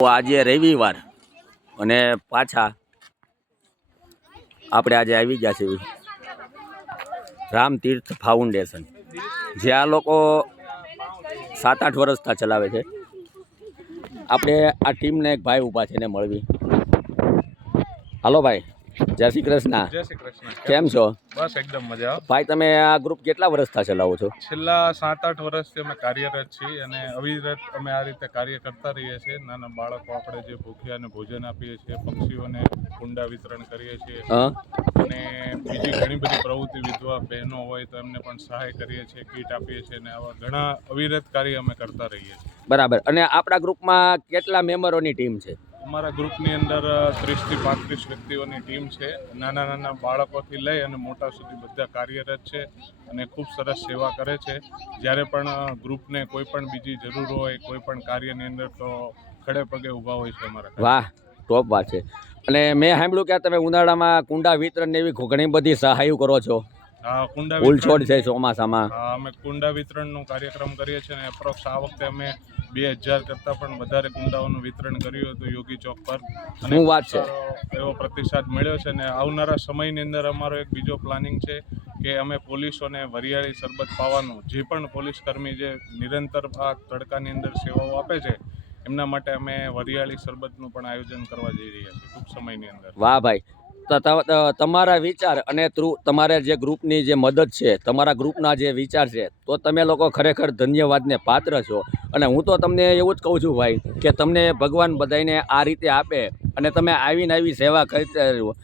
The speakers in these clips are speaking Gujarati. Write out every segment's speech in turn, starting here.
તો આજે રવિવાર અને પાછા આપણે આજે આવી ગયા છીએ રામતીર્થ ફાઉન્ડેશન, જે આ લોકો 7-8 વર્ષથી ચલાવે છે. આપણે આ ટીમને એક ભાઈ ઊભા છે ને મળવી. હાલો ભાઈ, જય શ્રી કૃષ્ણ. જય શ્રી કૃષ્ણ. કેમ છો? બસ એકદમ મજા. ભાઈ, તમે આ ગ્રુપ કેટલા વર્ષથી ચલાવો છો? છેલ્લા 7-8 વર્ષથી અમે કાર્યરત છીએ અને અવિરત અમે આ રીતે કાર્ય કરતા રહીએ છીએ. નાના બાળકો આપણે જે ભૂખ્યાને ભોજન આપીએ છીએ, પક્ષીઓને કુંડા વિતરણ કરીએ છીએ અને બીજી ઘણી બધી પ્રવૃત્તિ, વિધવા બહેનો હોય તો એમને પણ સહાય કરીએ છીએ, કીટ આપીએ છીએ અને આવા ઘણા અવિરત કાર્ય અમે કરતા રહીએ છીએ. બરાબર. અને આપણા ગ્રુપમાં કેટલા મેમ્બરોની ટીમ છે? અમારા ગ્રુપની અંદર 30 થી 35 વ્યક્તિઓની ટીમ છે. નાના નાના બાળકોથી લઈ અને મોટા સુધી બધા કાર્યરત છે અને ખૂબ સરસ સેવા કરે છે. જ્યારે પણ ગ્રુપને કોઈ પણ બીજી જરૂર હોય, કોઈ પણ કાર્યની અંદર, તો ખડે પગે ઊભા હોય છે અમારા. વાહ, ટોપ વાત છે. અને મેં સાંભળ્યું કે તમે ઉનાળામાં કુંડા વિતરણ ને એવી ઘણી બધી સહાયો કરો છો. હા, કુંડા ફૂલ છોડ છે ચોમાસામાં. હા, અમે કુંડા વિતરણનો કાર્યક્રમ કરીએ છીએ અને એપ્રોક્સ આ વખતે અમે 2000 કરતાં પણ વધારે કુંડાઓનું વિતરણ કર્યું હતું યોગી ચોક પર. શું વાત છે! એવો પ્રતિસાદ મળ્યો છે અને આવનારા સમયની અંદર અમારો એક બીજો પ્લાનિંગ છે કે અમે પોલીસોને વરિયાળી શરબત પાવાનું, જે પણ પોલીસ કર્મી જે નિરંતર આ તડકાની અંદર સેવાઓ આપે છે, એમના માટે અમે વરિયાળી શરબતનું પણ આયોજન કરવા જઈ રહ્યા છીએ ટૂંક સમયની અંદર. વાહ ભાઈ, તમારા વિચાર અને તમારા જે ગ્રુપની જે મદદ છે, તમારા ગ્રુપના જે વિચાર છે, તો તમે લોકો ખરેખર ધન્યવાદને પાત્ર છો. અને હું તો તમને એવું જ કહું છું ભાઈ, કે તમને ભગવાન બધાને આ રીતે આપે અને તમે આવીને આવી સેવા કરતા રહો,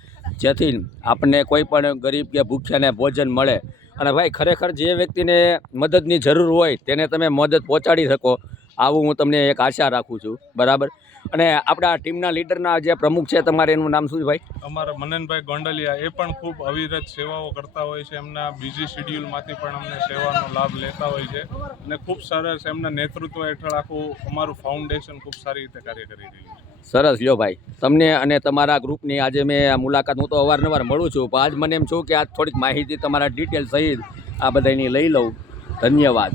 જેથી આપણને કોઈ પણ ગરીબ કે ભૂખ્યાને ભોજન મળે. અને ભાઈ, ખરેખર જે વ્યક્તિને મદદની જરૂર હોય તેને તમે મદદ પહોંચાડી શકો, આવું હું તમને એક આશા રાખું છું. બરાબર. અને આપણા ટીમના લીડરના જે પ્રમુખ છે, તમારે એનું નામ શું છે ભાઈ? અમારા મનનભાઈ ગોંડલિયા, એ પણ ખૂબ અવિરત સેવાઓ કરતા હોય છે. એમના બિઝી શેડ્યુલમાંથી પણ અમને સેવાનો લાભ લેતા હોય છે અને ખૂબ સરસ એમના નેતૃત્વ હેઠળ આખું અમારું ફાઉન્ડેશન ખૂબ સારી રીતે કાર્ય કરી રહ્યું છે. સરસ. લ્યો ભાઈ, તમને અને તમારા ગ્રુપની આજે મેં મુલાકાત, હું તો અવારનવાર મળું છું, પણ આજ મને એમ છું કે આજ થોડીક માહિતી તમારા ડિટેલ સહિત આ બધાની લઈ લઉં. ધન્યવાદ.